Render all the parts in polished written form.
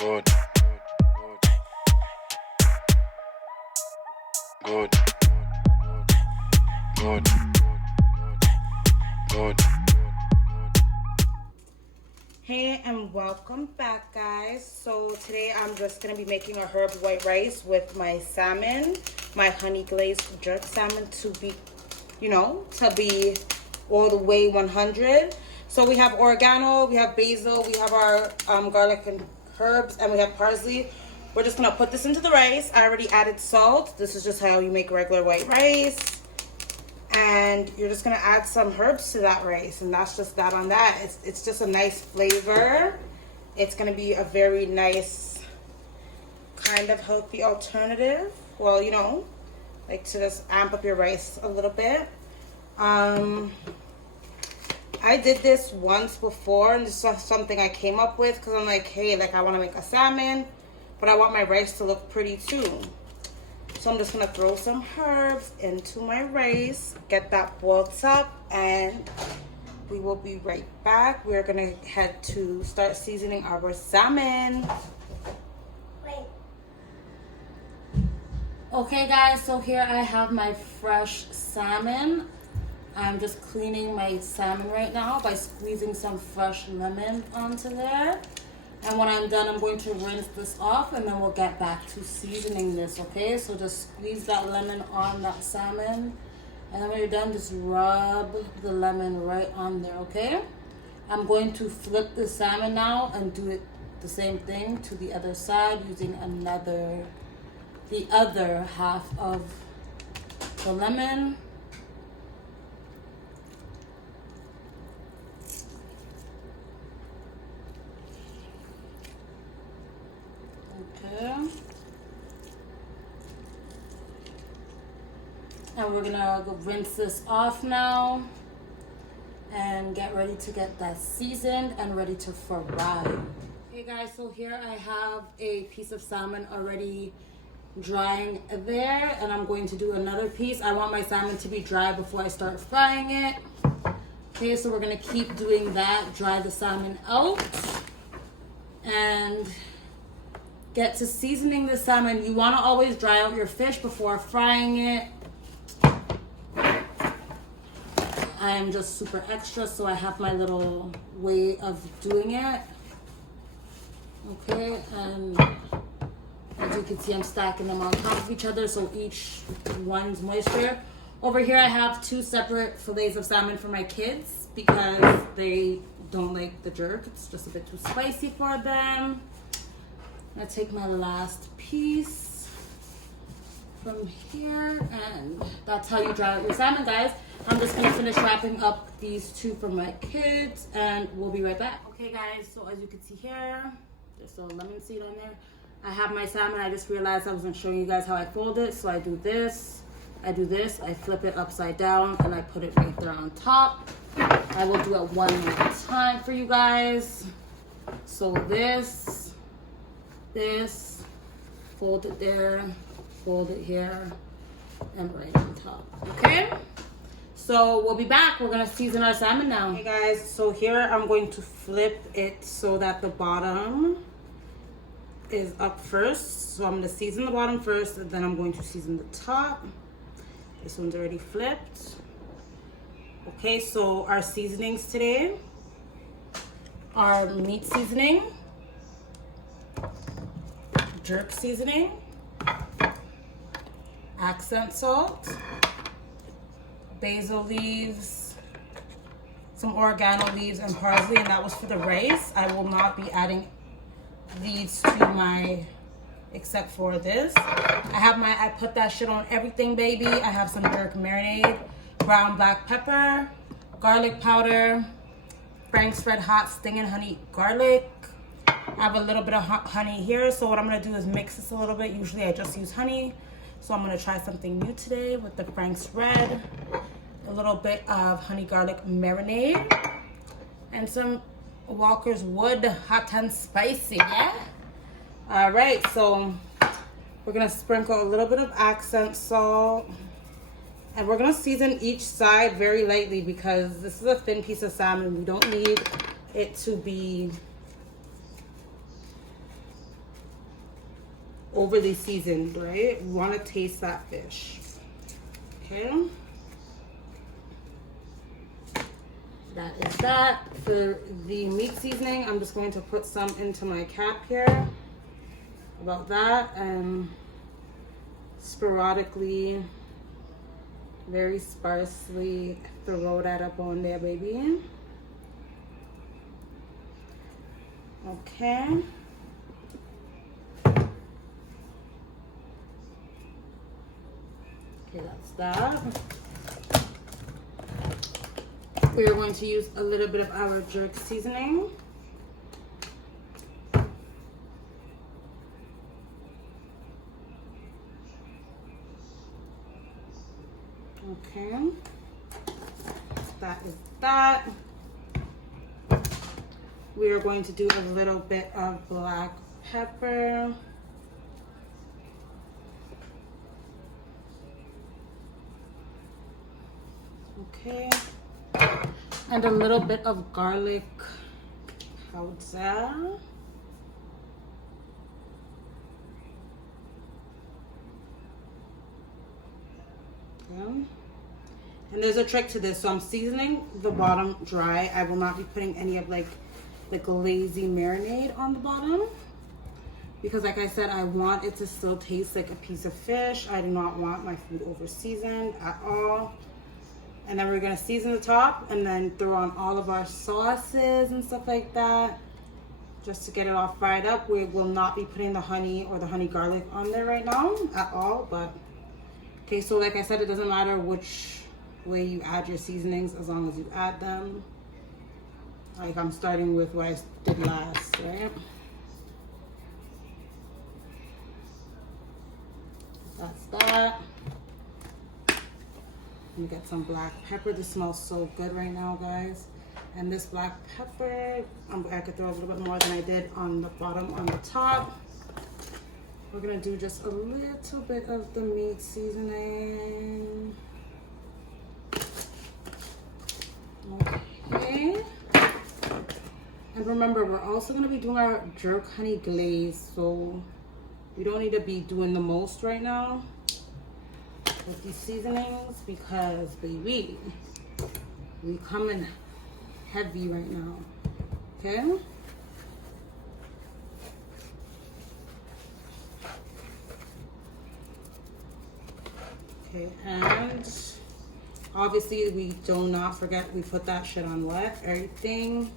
Good. Good. Good. Good. Hey and welcome back, guys. So today I'm just gonna be making a herb white rice with my salmon, my honey glazed jerk salmon, to be all the way 100. So we have oregano, we have basil, we have our garlic and herbs, and we have parsley. We're just gonna put this into the rice. I already added salt. This is just how you make regular white rice. And you're just gonna add some herbs to that rice, and that's just that on that. It's just a nice flavor. It's gonna be a very nice kind of healthy alternative. Well, like to just amp up your rice a little bit. I did this once before, and this was something I came up with because I'm like, hey, like I want to make a salmon, but I want my rice to look pretty too. So I'm just gonna throw some herbs into my rice, get that boiled up, and we will be right back. We're gonna head to start seasoning our salmon. Okay guys, so here I have my fresh salmon. I'm just cleaning my salmon right now by squeezing some fresh lemon onto there. And when I'm done, I'm going to rinse this off, and then we'll get back to seasoning this, okay? So just squeeze that lemon on that salmon. And then when you're done, just rub the lemon right on there, okay? I'm going to flip the salmon now and do it the same thing to the other side using the other half of the lemon. And we're gonna go rinse this off now and get ready to get that seasoned and ready to fry. Okay guys, so here I have a piece of salmon already drying there, and I'm going to do another piece. I want my salmon to be dry before I start frying it. Okay, so we're gonna keep doing that, dry the salmon out, and get to seasoning the salmon. You want to always dry out your fish before frying it. I am just super extra, so I have my little way of doing it. Okay, and as you can see, I'm stacking them on top of each other, so each one's moisture. Over here, I have 2 separate fillets of salmon for my kids because they don't like the jerk. It's just a bit too spicy for them. I'm gonna take my last piece from here, and that's how you dry out your salmon, guys. I'm just gonna finish wrapping up these 2 for my kids, and we'll be right back. Okay guys, so as you can see here, there's a lemon seed on there. I have my salmon. I just realized I wasn't showing you guys how I fold it, so I do this, I flip it upside down, and I put it right there on top. I will do it one more time for you guys. So this, fold it there, fold it here, and right on top, okay? So we'll be back. We're gonna season our salmon now. Hey guys, so here I'm going to flip it so that the bottom is up first. So I'm gonna season the bottom first, and then I'm going to season the top. This one's already flipped. Okay, so our seasonings today are meat seasoning, jerk seasoning, accent salt, basil leaves, some oregano leaves, and parsley, and that was for the rice. I will not be adding these to my, except for this. I put that shit on everything, baby. I have some jerk marinade, brown black pepper, garlic powder, Frank's Red Hot Stinging Honey Garlic. I have a little bit of honey here, so what I'm gonna do is mix this a little bit. Usually I just use honey, so I'm gonna try something new today with the Frank's Red, a little bit of honey garlic marinade, and some Walker's Wood hot and spicy, yeah? All right, so we're gonna sprinkle a little bit of accent salt, and we're gonna season each side very lightly because this is a thin piece of salmon. We don't need it to be overly seasoned, right? We want to taste that fish. Okay. That is that. For the meat seasoning, I'm just going to put some into my cap here. About that, and sporadically, very sparsely throw that up on there, baby. Okay. Okay, that's that. We're going to use a little bit of our jerk seasoning. Okay, that is that. We are going to do a little bit of black pepper. Okay, and a little bit of garlic powder. Okay. And there's a trick to this. So I'm seasoning the bottom dry. I will not be putting any of like the glazy marinade on the bottom, because like I said, I want it to still taste like a piece of fish. I do not want my food over seasoned at all. And then we're gonna season the top and then throw on all of our sauces and stuff like that, just to get it all fried up. We will not be putting the honey or the honey garlic on there right now at all. But okay, so like I said, it doesn't matter which way you add your seasonings as long as you add them. Like I'm starting with what I did last, right? That's that. Let me get some black pepper. This smells so good right now, guys. And this black pepper, I could throw a little bit more than I did on the bottom, on the top. We're gonna do just a little bit of the meat seasoning. Okay. And remember, we're also gonna be doing our jerk honey glaze, so we don't need to be doing the most right now with these seasonings, because baby, we coming heavy right now. Okay. Okay, and obviously we do not forget, we put that shit on wet, everything.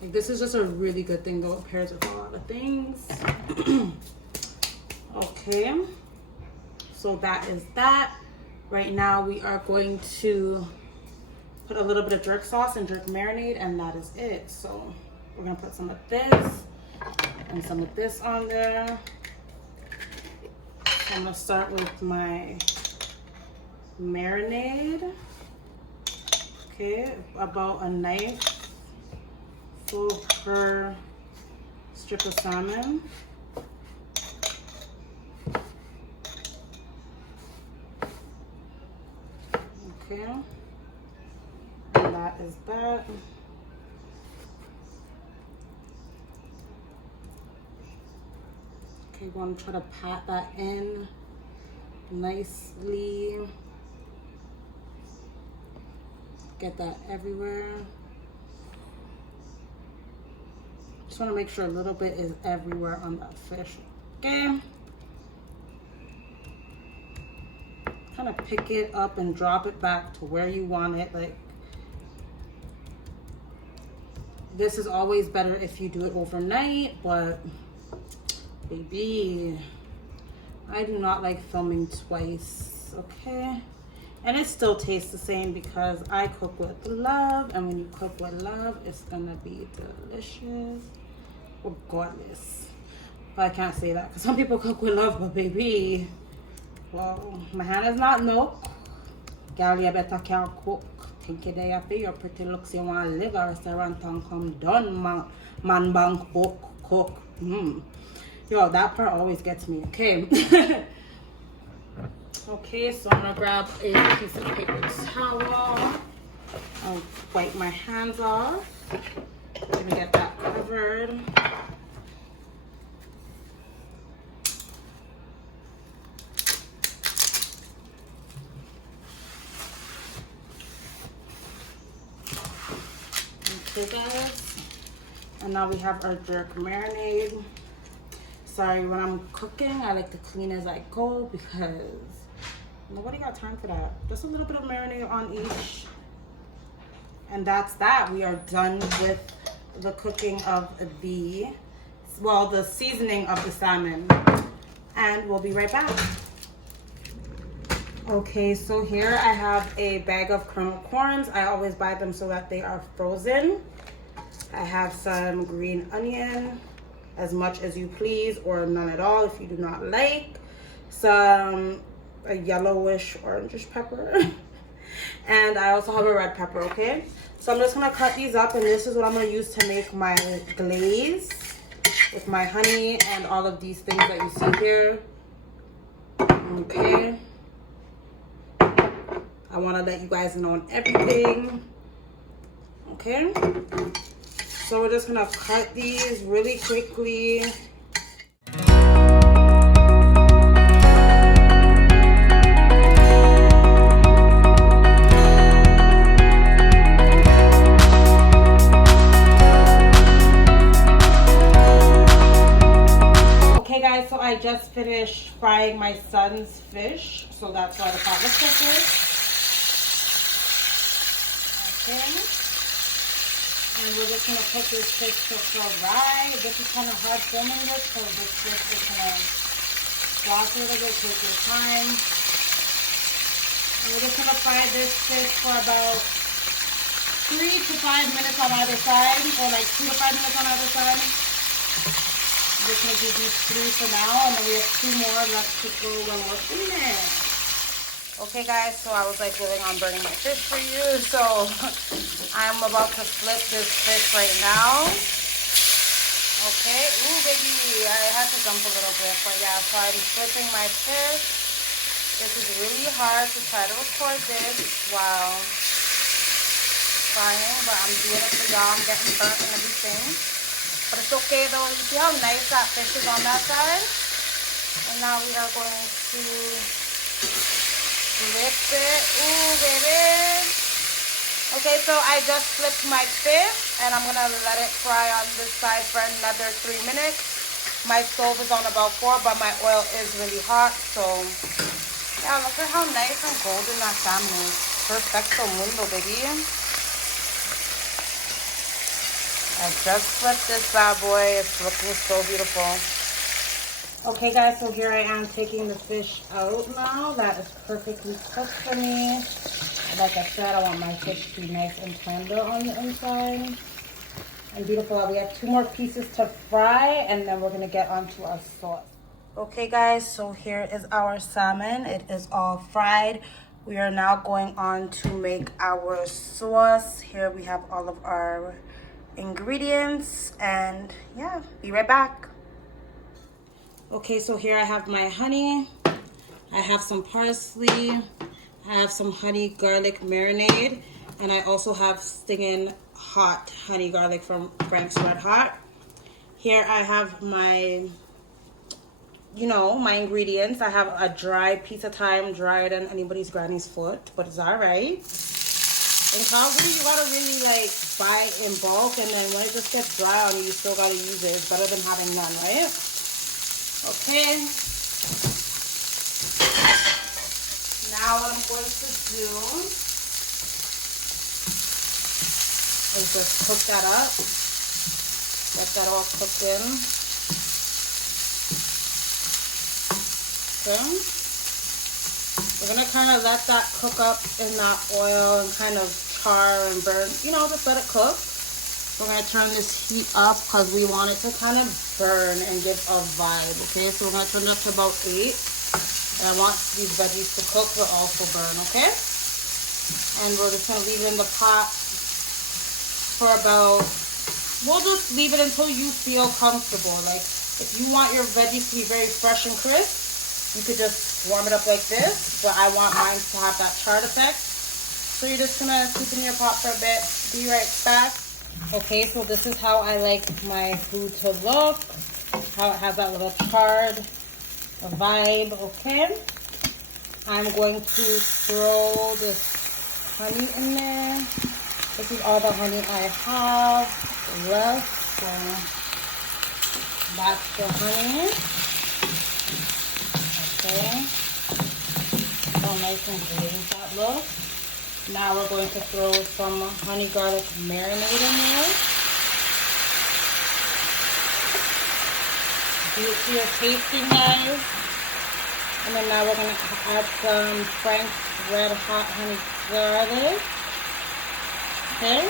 Like, this is just a really good thing though. It pairs with a lot of things. Okay, so that is that. Right now we are going to put a little bit of jerk sauce and jerk marinade, and that is it. So we're gonna put some of this and some of this on there. I'm gonna start with my marinade. Okay, about a knife full per strip of salmon. Okay, and that is that. Okay, we're gonna try to pat that in nicely. Get that everywhere. Just want to make sure a little bit is everywhere on that fish. Okay. Kind of pick it up and drop it back to where you want it. Like, this is always better if you do it overnight, but baby, I do not like filming twice. Okay. And it still tastes the same because I cook with love, and when you cook with love, it's gonna be delicious regardless. But I can't say that because some people cook with love, but baby, well, my hand is not milk. Girl, you better can't cook. Think you there for your pretty looks, you want to live a restaurant and come done, man bank cook. Yo, that part always gets me. Okay. Okay, so I'm gonna grab a piece of paper towel. I'll wipe my hands off. Let me get that covered. Okay, guys. And now we have our jerk marinade. Sorry, when I'm cooking, I like to clean as I go because nobody got time for that. Just a little bit of marinade on each. And that's that. We are done with the cooking of the seasoning of the salmon. And we'll be right back. Okay, so here I have a bag of kernel corns. I always buy them so that they are frozen. I have some green onion, as much as you please, or none at all if you do not like. A yellowish orangish pepper. And I also have a red pepper, okay? So I'm just gonna cut these up, and this is what I'm gonna use to make my glaze with my honey and all of these things that you see here. Okay. I wanna let you guys know on everything. Okay. So we're just gonna cut these really quickly. Okay guys, so I just finished frying my son's fish. So that's why the pot was so good. Okay. And we're just going to put this fish to fry. This is kind of hard filming this, so this fish is going to floss a little bit, take your time. And we're just going to fry this fish for about 3 to 5 minutes on either side, or like 2 to 5 minutes on either side. I'm just going to do these 3 for now, and then we have 2 more left to go when we're finished. Okay guys, so I was like really on burning my fish for you, so I'm about to flip this fish right now. Okay, ooh baby, I had to jump a little bit, but yeah, so I'm flipping my fish. This is really hard to try to record this while frying, but I'm doing it for y'all. I'm getting burnt and everything, but it's okay though. You see how nice that fish is on that side? And now we are going to flip it. Ooh, baby. Okay, so I just flipped my fish, and I'm going to let it fry on this side for another 3 minutes. My stove is on about 4, but my oil is really hot, so yeah, look at how nice and golden that salmon is. Perfecto mundo, baby. I just flipped this bad boy. It's looking so beautiful. Okay guys, so here I am taking the fish out now. That is perfectly cooked for me. Like I said, I want my fish to be nice and tender on the inside. And beautiful. We have 2 more pieces to fry, and then we're going to get onto our sauce. Okay guys, so here is our salmon. It is all fried. We are now going on to make our sauce. Here we have all of our ingredients, and yeah, be right back. Okay, so here I have my honey. I have some parsley. I have some honey garlic marinade. And I also have stinging hot honey garlic from Frank's Red Hot. Here I have my, my ingredients. I have a dry piece of thyme, drier than anybody's granny's foot, but it's all right. In Calgary, you gotta really buy in bulk, and then when it just gets dry on you, you still gotta use it. It's better than having none, right? Okay, now what I'm going to do is just cook that up, let that all cook in. Okay, we're going to kind of let that cook up in that oil and kind of char and burn, just let it cook. We're going to turn this heat up because we want it to kind of burn and give a vibe, okay? So we're going to turn it up to about 8. And I want these veggies to cook but also burn, okay? And we're just going to leave it in the pot for about, we'll just leave it until you feel comfortable. Like, if you want your veggies to be very fresh and crisp, you could just warm it up like this. But I want mine to have that charred effect. So you're just going to keep it in your pot for a bit. Be right back. Okay, so this is how I like my food to look. How it has that little charred vibe, okay? I'm going to throw this honey in there. This is all the honey I have left. So that's the honey. Okay. So nice and glazed that looks. Now we're going to throw some honey garlic marinade in there. Do it to your tasting, guys. And then now we're going to add some Frank's Red Hot Honey Garlic. Okay.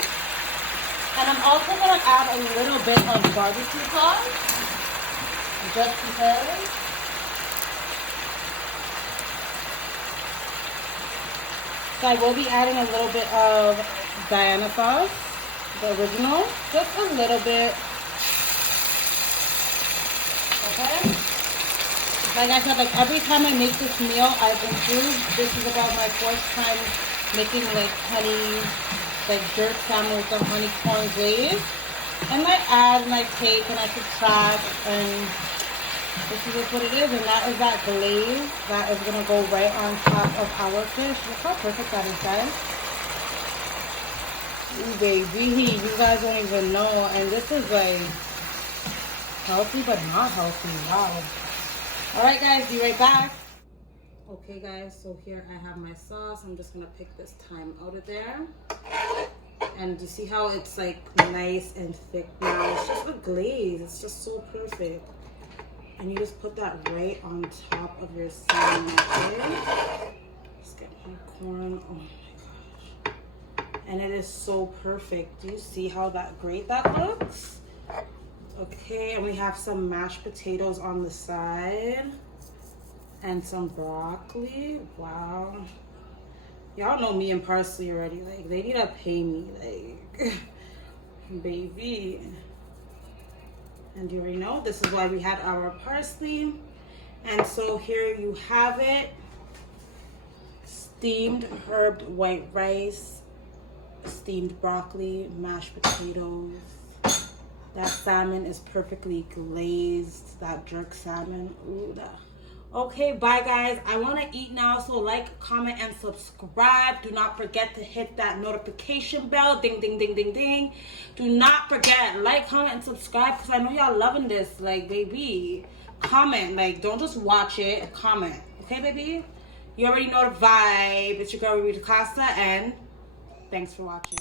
And I'm also going to add a little bit of barbecue sauce. Just because. So I will be adding a little bit of Diana sauce, the original. Just a little bit. Okay. Like I said, like every time I make this meal, I've improved. This is about my fourth time making like honey, like jerk salmon with some honey corn glaze. And I add and I take and I subtract, and this is just what it is. And that is that glaze that is gonna go right on top of our fish. Look how perfect that is, guys. Ooh, baby, you guys don't even know. And this is like healthy but not healthy. Wow. Alright guys, be right back. Okay guys, so here I have my sauce. I'm just gonna pick this thyme out of there. And you see how it's like nice and thick now? It's just a glaze. It's just so perfect. And you just put that right on top of your salmon. Okay? Just get my corn. Oh my gosh. And it is so perfect. Do you see how great that looks? Okay, and we have some mashed potatoes on the side and some broccoli. Wow. Y'all know me and Parsley already. Like, they need to pay me, like, baby. And you already know, this is why we had our parsley. And so here you have it. Steamed herbed white rice, steamed broccoli, mashed potatoes. That salmon is perfectly glazed, that jerk salmon. Ooh, okay, bye guys. I want to eat now, so like, comment, and subscribe. Do not forget to hit that notification bell. Ding, ding, ding, ding, ding. Do not forget, like, comment, and subscribe, because I know y'all loving this. Like, baby, comment. Like, don't just watch it. Comment. Okay, baby? You already know the vibe. It's your girl, Rita Costa, and thanks for watching.